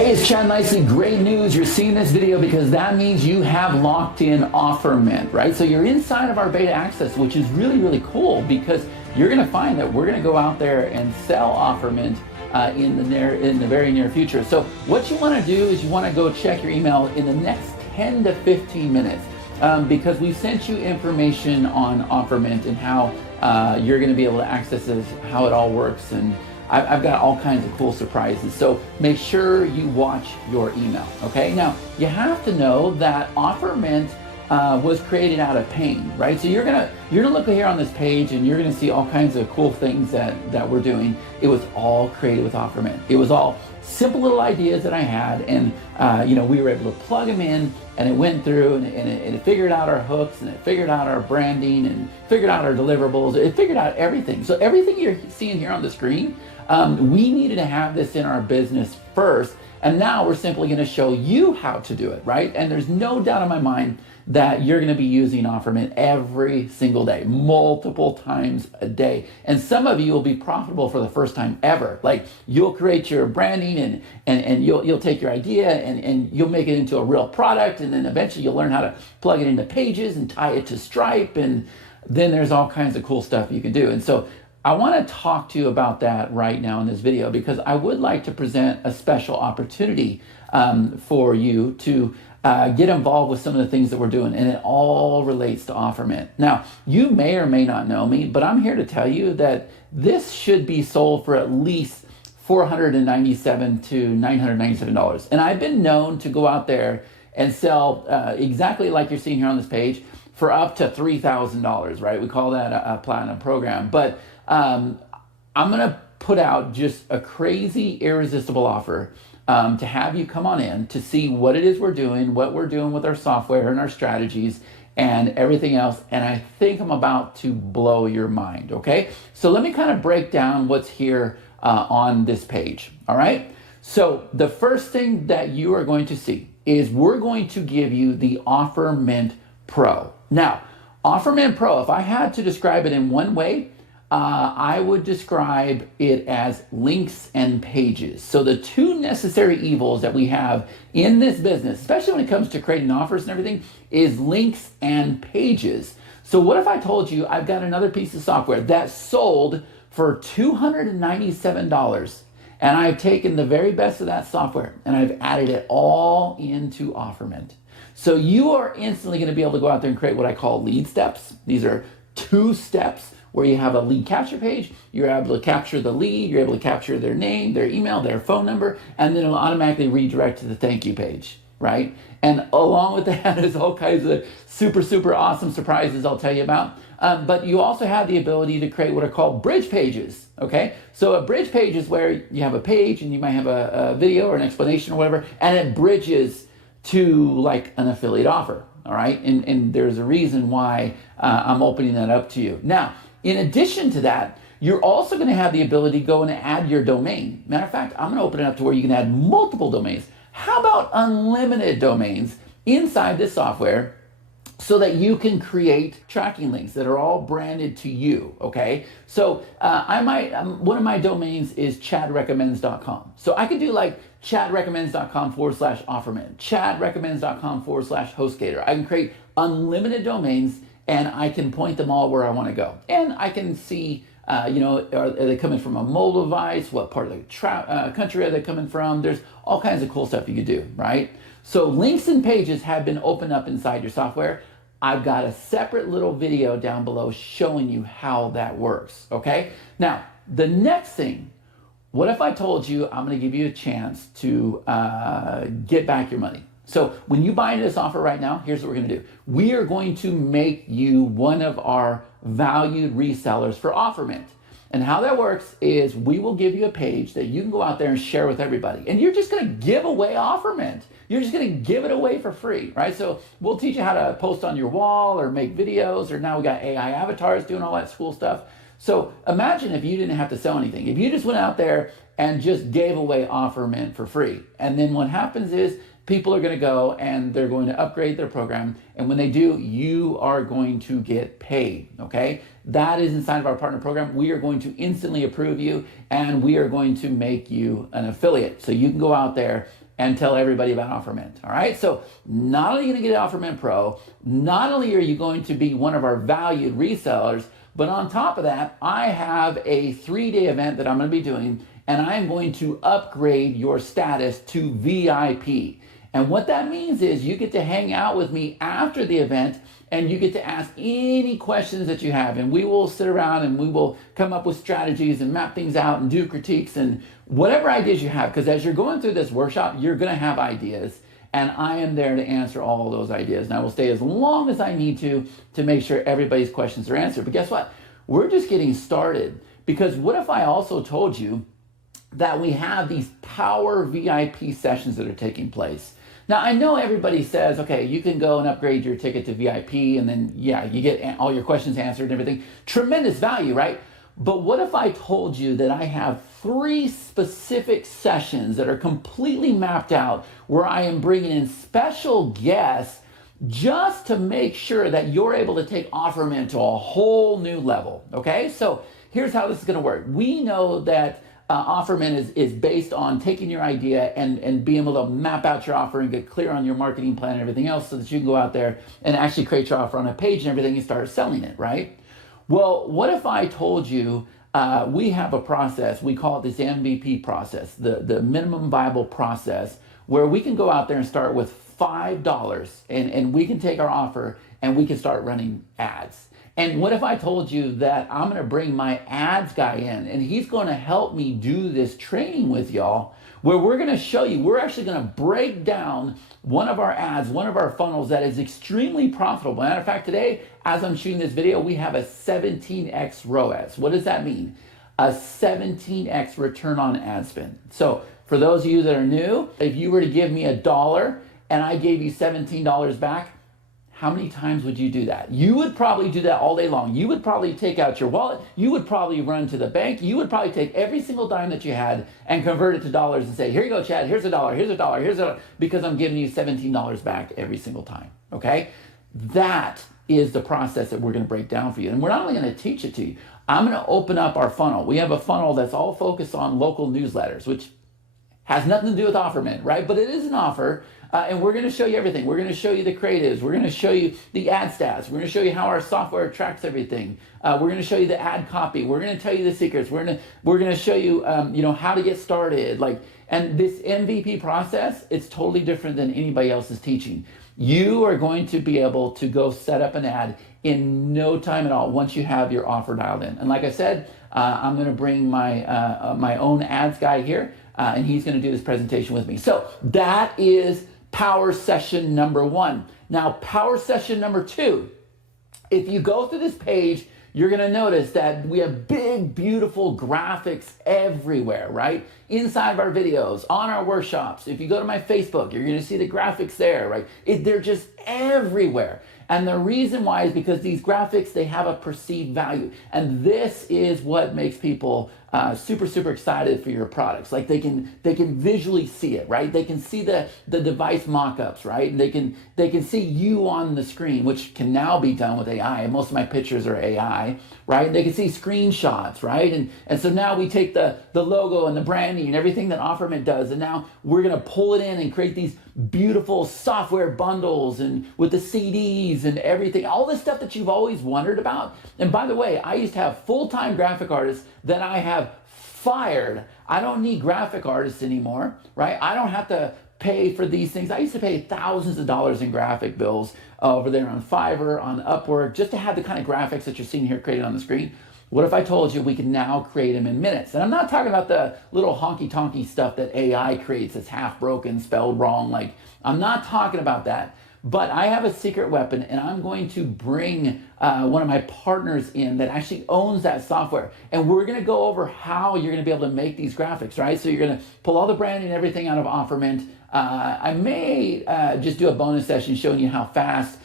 Hey, it's Chad Nicely. Great news. You're seeing this video because that means you have locked in OfferMint, right? So you're inside of our beta access, which is really, really cool because you're going to find that we're going to go out there and sell OfferMint in the very near future. So what you want to do is you want to go check your email in the next 10 to 15 minutes because we sent you information on OfferMint and how you're going to be able to access this, how it all works, and I've got all kinds of cool surprises. So make sure you watch your email, okay? Now, you have to know that OfferMint was created out of pain, right? So you're gonna look here on this page and you're gonna see all kinds of cool things that we're doing. It was all created with OfferMint. It was all simple little ideas that I had, and we were able to plug them in, and it went through and it figured out our hooks, and it figured out our branding, and figured out our deliverables. It figured out everything. So everything you're seeing here on the screen, we needed to have this in our business first, and now we're simply going to show you how to do it, right? And there's no doubt in my mind that you're going to be using OfferMint every single day, multiple times a day. And some of you will be profitable for the first time ever. Like, you'll create your branding and you'll take your idea and you'll make it into a real product, and then eventually you'll learn how to plug it into Pages and tie it to Stripe, and then there's all kinds of cool stuff you can do. And so I want to talk to you about that right now in this video because I would like to present a special opportunity for you to get involved with some of the things that we're doing, and it all relates to OfferMint. Now, you may or may not know me, but I'm here to tell you that this should be sold for at least $497 to $997. And I've been known to go out there and sell exactly like you're seeing here on this page for up to $3,000, right? We call that a platinum program. But I'm gonna put out just a crazy, irresistible offer to have you come on in to see what it is we're doing, what we're doing with our software and our strategies and everything else. And I think I'm about to blow your mind, okay? So let me kind of break down what's here on this page, all right? So the first thing that you are going to see is we're going to give you the OfferMint Pro. Now, OfferMint Pro, if I had to describe it in one way, I would describe it as links and pages. So the two necessary evils that we have in this business, especially when it comes to creating offers and everything, is links and pages. So what if I told you I've got another piece of software that sold for $297, and I've taken the very best of that software and I've added it all into OfferMint. So you are instantly going to be able to go out there and create what I call lead steps. These are 2 steps where you have a lead capture page. You're able to capture the lead, you're able to capture their name, their email, their phone number, and then it'll automatically redirect to the thank you page, right? And along with that is all kinds of super, super awesome surprises I'll tell you about. But you also have the ability to create what are called bridge pages, okay? So a bridge page is where you have a page and you might have a video or an explanation or whatever, and it bridges to like an affiliate offer, all right? And there's a reason why I'm opening that up to you. Now, in addition to that, you're also going to have the ability to go and add your domain. Matter of fact, I'm going to open it up to where you can add multiple domains. How about unlimited domains inside this software so that you can create tracking links that are all branded to you, okay? So one of my domains is chadrecommends.com. So I could do like chadrecommends.com/OfferMint, chadrecommends.com/HostGator. I can create unlimited domains, and I can point them all where I want to go. And I can see, are they coming from a mobile device? What part of the country are they coming from? There's all kinds of cool stuff you could do, right? So links and pages have been opened up inside your software. I've got a separate little video down below showing you how that works, okay? Now, the next thing, what if I told you I'm going to give you a chance to get back your money? So when you buy into this offer right now, here's what we're going to do. We are going to make you one of our valued resellers for OfferMint. And how that works is we will give you a page that you can go out there and share with everybody. And you're just going to give away OfferMint. You're just going to give it away for free, right? So we'll teach you how to post on your wall or make videos, or now we got AI avatars doing all that cool stuff. So imagine if you didn't have to sell anything. If you just went out there and just gave away OfferMint for free. And then what happens is people are going to go and they're going to upgrade their program. And when they do, you are going to get paid, okay? That is inside of our partner program. We are going to instantly approve you, and we are going to make you an affiliate. So you can go out there and tell everybody about OfferMint. All right. So not only are you going to get OfferMint Pro, not only are you going to be one of our valued resellers, but on top of that, I have a 3-day event that I'm going to be doing, and I'm going to upgrade your status to VIP. And what that means is you get to hang out with me after the event, and you get to ask any questions that you have, and we will sit around and we will come up with strategies and map things out and do critiques and whatever ideas you have, because as you're going through this workshop, you're going to have ideas, and I am there to answer all those ideas. And I will stay as long as I need to make sure everybody's questions are answered. But guess what? We're just getting started, because what if I also told you that we have these power VIP sessions that are taking place? Now, I know everybody says, okay, you can go and upgrade your ticket to VIP, and then, yeah, you get all your questions answered and everything. Tremendous value, right? But what if I told you that I have 3 specific sessions that are completely mapped out, where I am bringing in special guests just to make sure that you're able to take OfferMint to a whole new level, okay? So here's how this is gonna work. We know that OfferMint is based on taking your idea and being able to map out your offer and get clear on your marketing plan and everything else, so that you can go out there and actually create your offer on a page and everything and start selling it, right? Well, what if I told you we have a process, we call it this MVP process, the minimum viable process, where we can go out there and start with $5 and we can take our offer and we can start running ads. And what if I told you that I'm going to bring my ads guy in, and he's going to help me do this training with y'all, where we're going to show you, we're actually going to break down one of our ads, one of our funnels that is extremely profitable. Matter of fact, today, as I'm shooting this video, we have a 17x ROAS. What does that mean? A 17x return on ad spend. So for those of you that are new, if you were to give me $1 and I gave you $17 back, how many times would you do that? You would probably do that all day long. You would probably take out your wallet. You would probably run to the bank. You would probably take every single dime that you had and convert it to dollars and say, here you go, Chad, here's $1, here's $1, here's $1, because I'm giving you $17 back every single time, okay? That is the process that we're gonna break down for you. And we're not only gonna teach it to you, I'm gonna open up our funnel. We have a funnel that's all focused on local newsletters, which has nothing to do with OfferMint, right? But it is an offer, and we're gonna show you everything. We're gonna show you the creatives. We're gonna show you the ad stats. We're gonna show you how our software tracks everything. We're gonna show you the ad copy. We're gonna tell you the secrets. We're gonna show you, how to get started. And this MVP process, it's totally different than anybody else is teaching. You are going to be able to go set up an ad in no time at all once you have your offer dialed in. And like I said, I'm gonna bring my own ads guy here, and he's gonna do this presentation with me. So that is power session number 1. Now, power session number 2, if you go through this page, you're gonna notice that we have big, beautiful graphics everywhere, right? Inside of our videos, on our workshops. If you go to my Facebook, you're gonna see the graphics there, right? They're just everywhere. And the reason why is because these graphics, they have a perceived value. And this is what makes people super, super excited for your products. Like they can visually see it, right? They can see the device mock-ups, right? And they can see you on the screen, which can now be done with AI. Most of my pictures are AI, right? They can see screenshots, right? And so now we take the logo and the branding and everything that OfferMint does, and now we're gonna pull it in and create these beautiful software bundles and with the CDs and everything, all this stuff that you've always wondered about. And by the way, I used to have full-time graphic artists that I have fired. I don't need graphic artists anymore, right? I don't have to pay for these things. I used to pay thousands of dollars in graphic bills over there on Fiverr, on Upwork, just to have the kind of graphics that you're seeing here created on the screen. What if I told you we can now create them in minutes? And I'm not talking about the little honky-tonky stuff that AI creates that's half broken, spelled wrong. Like, I'm not talking about that. But I have a secret weapon, and I'm going to bring one of my partners in that actually owns that software. And we're gonna go over how you're gonna be able to make these graphics, right? So you're gonna pull all the branding and everything out of OfferMint. I may just do a bonus session showing you how fast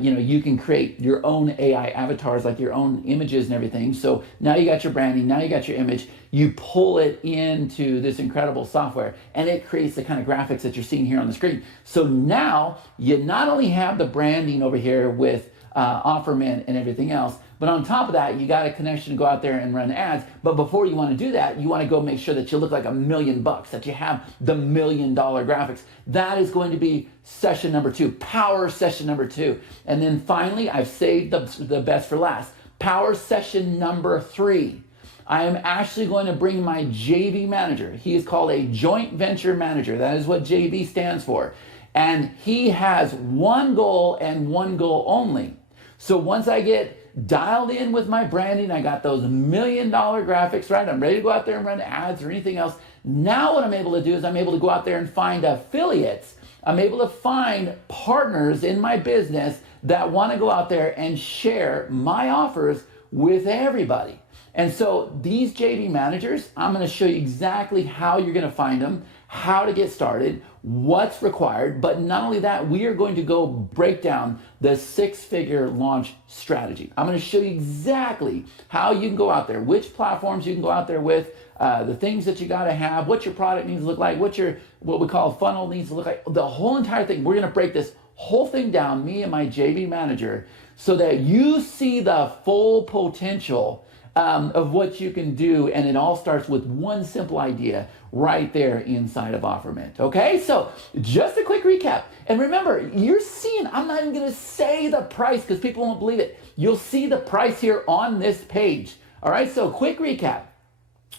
you can create your own AI avatars, like your own images and everything. So now you got your branding, now you got your image, you pull it into this incredible software and it creates the kind of graphics that you're seeing here on the screen. So now you not only have the branding over here with OfferMint and everything else. But on top of that, you got a connection to go out there and run ads. But before you want to do that, you want to go make sure that you look like $1 million, that you have the $1 million graphics. That is going to be session number 2, power session number 2. And then finally, I've saved the best for last. Power session number 3. I am actually going to bring my JV manager. He is called a joint venture manager. That is what JV stands for. And he has one goal and one goal only. So once I get dialed in with my branding, I got those $1 million graphics, right? I'm ready to go out there and run ads or anything else. Now what I'm able to do is I'm able to go out there and find affiliates. I'm able to find partners in my business that want to go out there and share my offers with everybody. And so these JV managers, I'm going to show you exactly how you're going to find them, how to get started, what's required. But not only that, we are going to go break down the 6-figure launch strategy. I'm going to show you exactly how you can go out there, which platforms you can go out there with, the things that you got to have, what your product needs to look like, what we call funnel needs to look like, the whole entire thing. We're going to break this whole thing down, me and my JV manager, so that you see the full potential of what you can do. And it all starts with one simple idea right there inside of OfferMint. Okay, so just a quick recap. And remember, you're seeing, I'm not even gonna say the price because people won't believe it. You'll see the price here on this page. All right, so quick recap.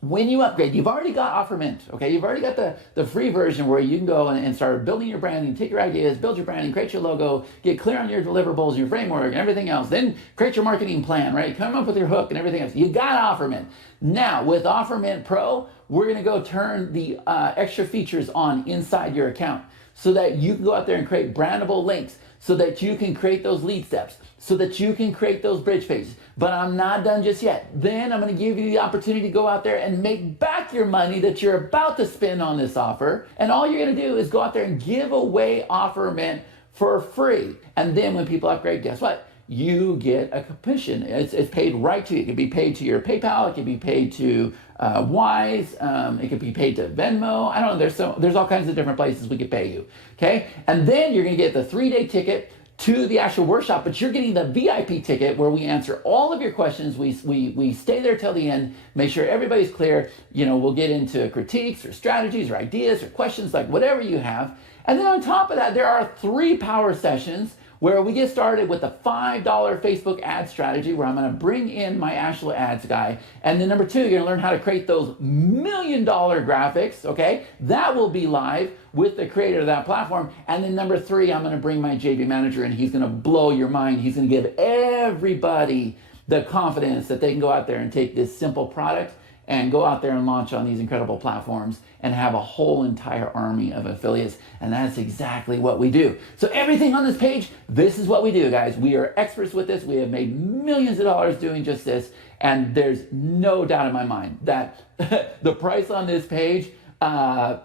When you upgrade, you've already got OfferMint, okay? You've already got the free version where you can go and start building your branding, take your ideas, build your branding, create your logo, get clear on your deliverables, your framework, and everything else. Then create your marketing plan, right? Come up with your hook and everything else. You got OfferMint. Now, with OfferMint Pro, we're gonna go turn the extra features on inside your account so that you can go out there and create brandable links, so that you can create those lead steps, so that you can create those bridge pages. But I'm not done just yet. Then I'm gonna give you the opportunity to go out there and make back your money that you're about to spend on this offer. And all you're gonna do is go out there and give away OfferMint for free. And then when people upgrade, guess what? You get a commission. It's paid right to you. It can be paid to your PayPal. It can be paid to Wise. It could be paid to Venmo. I don't know. There's all kinds of different places we could pay you. Okay, and then you're gonna get the 3-day ticket to the actual workshop, but you're getting the VIP ticket where we answer all of your questions. We stay there till the end, make sure everybody's clear. You know, we'll get into critiques or strategies or ideas or questions, like whatever you have. And then on top of that, there are 3 power sessions where we get started with the $5 Facebook ad strategy, where I'm gonna bring in my actual ads guy. And then number 2, you're gonna learn how to create those $1 million graphics, okay? That will be live with the creator of that platform. And then number 3, I'm gonna bring my JV manager and he's gonna blow your mind. He's gonna give everybody the confidence that they can go out there and take this simple product and go out there and launch on these incredible platforms and have a whole entire army of affiliates. And that's exactly what we do. So everything on this page, this is what we do, guys. We are experts with this. We have made millions of dollars doing just this. And there's no doubt in my mind that the price on this page, I'm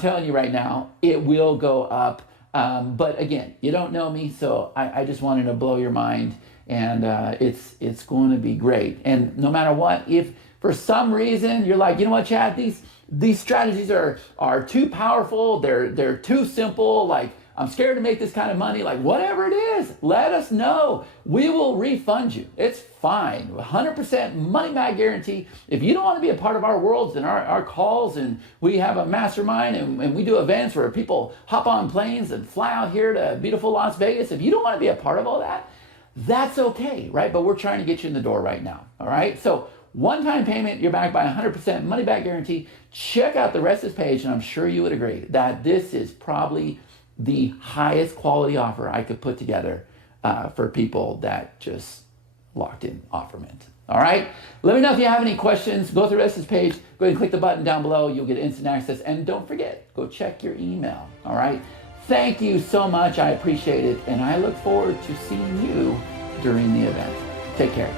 telling you right now, it will go up. But again, you don't know me, so I just wanted to blow your mind. And it's going to be great. And no matter what, if for some reason you're like, you know what, Chad, these strategies are too powerful, they're too simple, like I'm scared to make this kind of money, like whatever it is, let us know. We will refund you. It's fine. 100% money back guarantee. If you don't want to be a part of our worlds and our calls, and we have a mastermind and we do events where people hop on planes and fly out here to beautiful Las Vegas, if you don't want to be a part of all that, that's okay, right? But we're trying to get you in the door right now, all right? So one-time payment, you're backed by 100% money-back guarantee. Check out the rest of this page, and I'm sure you would agree that this is probably the highest quality offer I could put together for people that just locked in OfferMint. All right? Let me know if you have any questions. Go through the rest of this page. Go ahead and click the button down below. You'll get instant access. And don't forget, go check your email. All right? Thank you so much. I appreciate it. And I look forward to seeing you during the event. Take care.